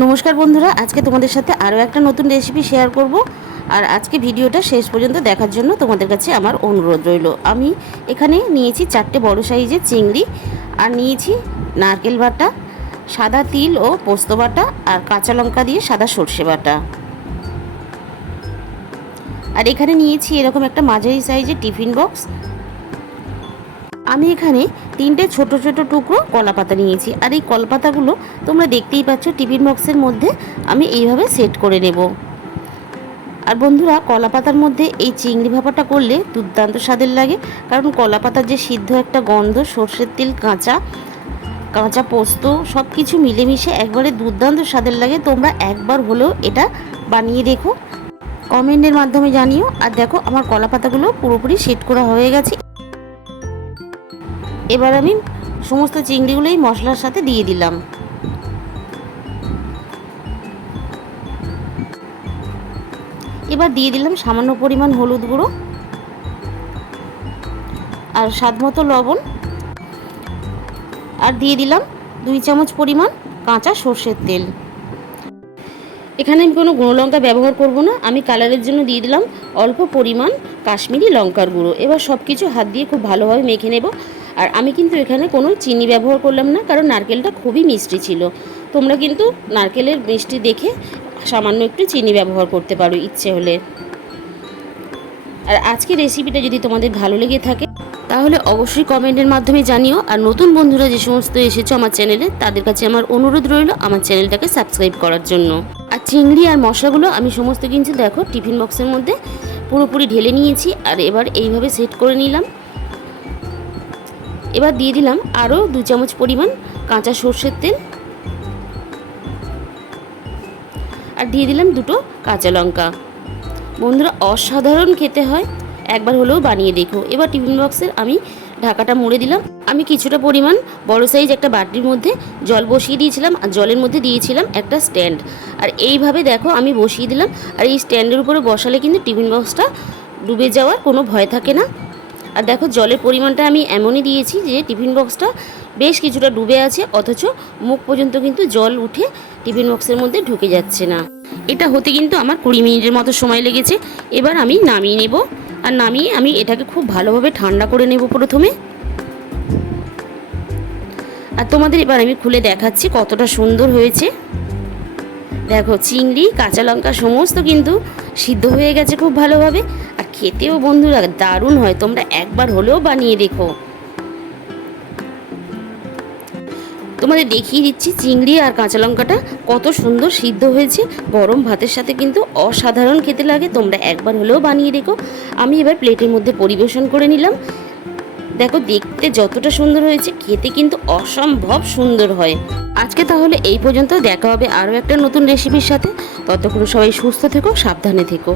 নমস্কার বন্ধুরা, আজকে তোমাদের সাথে আরও একটা নতুন রেসিপি শেয়ার করব। আর আজকে ভিডিওটা শেষ পর্যন্ত দেখার জন্য তোমাদের কাছে আমার অনুরোধ রইল। আমি এখানে নিয়েছি চারটে বড় সাইজের চিংড়ি, আর নিয়েছি নারকেল বাটা, সাদা তিল ও পোস্ত বাটা, আর কাঁচা লঙ্কা দিয়ে সাদা সর্ষে বাটা। আর এখানে নিয়েছি এরকম একটা মাঝারি সাইজের টিফিন বক্স আমি এখানে তিনটে ছোট ছোট টুকরো কলা পাতা নিয়েছি। আর এই কলা পাতাগুলো তোমরা দেখতেই পাচ্ছ টিফিন বক্সের মধ্যে আমি এইভাবে সেট করে নেব। আর বন্ধুরা কলা পাতার মধ্যে এই চিংড়ি ভাপাটা করলে দুর্দান্ত স্বাদের লাগে। কারণ কলা পাতার যে সিদ্ধ একটা গন্ধ, সর্ষের তেল, কাঁচা কাঁচা পোস্ত সব কিছু মিলেমিশে একবারে দুর্দান্ত স্বাদের লাগে। তোমরা একবার হলেও এটা বানিয়ে দেখো। কমেন্টের মাধ্যমে জানিও। আর দেখো, আমার কলা পাতাগুলো পুরোপুরি সেট করা হয়ে গেছে। এবার আমি সমস্ত চিংড়িগুলোই মশলার সাথে দিয়ে দিলাম। এবার দিয়ে দিলাম সামান্য পরিমাণ হলুদ গুঁড়ো আর স্বাদ মতো লবণ। আর দিয়ে দিলাম দুই চামচ পরিমাণ কাঁচা সর্ষের তেল। এখানে আমি কোনো গুঁড়ো লঙ্কা ব্যবহার করব না, আমি কালারের জন্য দিয়ে দিলাম অল্প পরিমাণ কাশ্মীরি লঙ্কার গুঁড়ো। এবার সব কিছু হাত দিয়ে খুব ভালোভাবে মেখে নেব। আর আমি কিন্তু এখানে কোনো চিনি ব্যবহার করলাম না, কারণ নারকেলটা খুবই মিষ্টি ছিল। তোমরা কিন্তু নারকেলের মিষ্টি দেখে সামান্য একটু চিনি ব্যবহার করতে পারো, ইচ্ছে হলে। আর আজকে রেসিপিটা যদি তোমাদের ভালো লেগে থাকে, তাহলে অবশ্যই কমেন্টের মাধ্যমে জানিও। আর নতুন বন্ধুরা যে সমস্ত এসেছ আমার চ্যানেলে, তাদের কাছে আমার অনুরোধ রইল আমার চ্যানেলটাকে সাবস্ক্রাইব করার জন্য। আর চিংড়ি আর মশলাগুলো আমি সমস্ত কিছু দেখো টিফিন বক্সের মধ্যে পুরোপুরি ঢেলে নিয়েছি। আর এবার এইভাবে সেট করে নিলাম। এবার দিয়ে দিলাম আরও দু চামচ পরিমাণ কাঁচা সর্ষের তেল। আর দিয়ে দিলাম দুটো কাঁচা লঙ্কা। বন্ধুরা, অসাধারণ খেতে হয়। একবার হলেও বানিয়ে দেখো। এবার টিফিন বক্সের আমি ঢাকাটা মুড়ে দিলাম। আমি কিছুটা পরিমাণ বড় সাইজ একটা বাটির মধ্যে জল বসিয়ে দিয়েছিলাম আর জলের মধ্যে দিয়েছিলাম একটা স্ট্যান্ড আর এইভাবে দেখো, আমি বসিয়ে দিলাম। আর এই স্ট্যান্ডের উপরে বসালে কিন্তু টিফিন বক্সটা ডুবে যাওয়ার কোনো ভয় থাকে না। আর দেখো জলের পরিমাণটা আমি এমনই দিয়েছি যে টিফিন বক্সটা বেশ কিছুটা ডুবে আছে, অথচ মুখ পর্যন্ত কিন্তু জল উঠে টিফিন বক্সের মধ্যে ঢুকে যাচ্ছে না। এটা হতে কিন্তু আমার কুড়ি মিনিটের মতো সময় লেগেছে। এবার আমি নামিয়ে নেব। আর নামিয়ে আমি এটাকে খুব ভালোভাবে ঠান্ডা করে নেব প্রথমে। আর তোমাদের এবার আমি খুলে দেখাচ্ছি কতটা সুন্দর হয়েছে। দেখো, চিংড়ি, কাঁচা লঙ্কা, সমস্ত কিন্তু সিদ্ধ হয়ে গেছে খুব ভালোভাবে। খেতেও বন্ধুরা দারুণ হয়, তোমরা একবার হলেও বানিয়ে দেখো। তোমাদের দেখিয়ে দিচ্ছি চিংড়ি আর কাঁচা লঙ্কাটা, কত সুন্দর সিদ্ধ হয়েছে। গরম ভাতের সাথে কিন্তু অসাধারণ খেতে লাগে, তোমরা একবার হলেও বানিয়ে দেখো। আমি এবার প্লেটের মধ্যে পরিবেশন করে নিলাম। দেখো দেখতে যতটা সুন্দর হয়েছে, খেতে কিন্তু অসম্ভব সুন্দর হয়। আজকে তাহলে এই পর্যন্ত, দেখা হবে আরও একটা নতুন রেসিপির সাথে। ততক্ষণ সবাই সুস্থ থেকো, সাবধানে থেকো।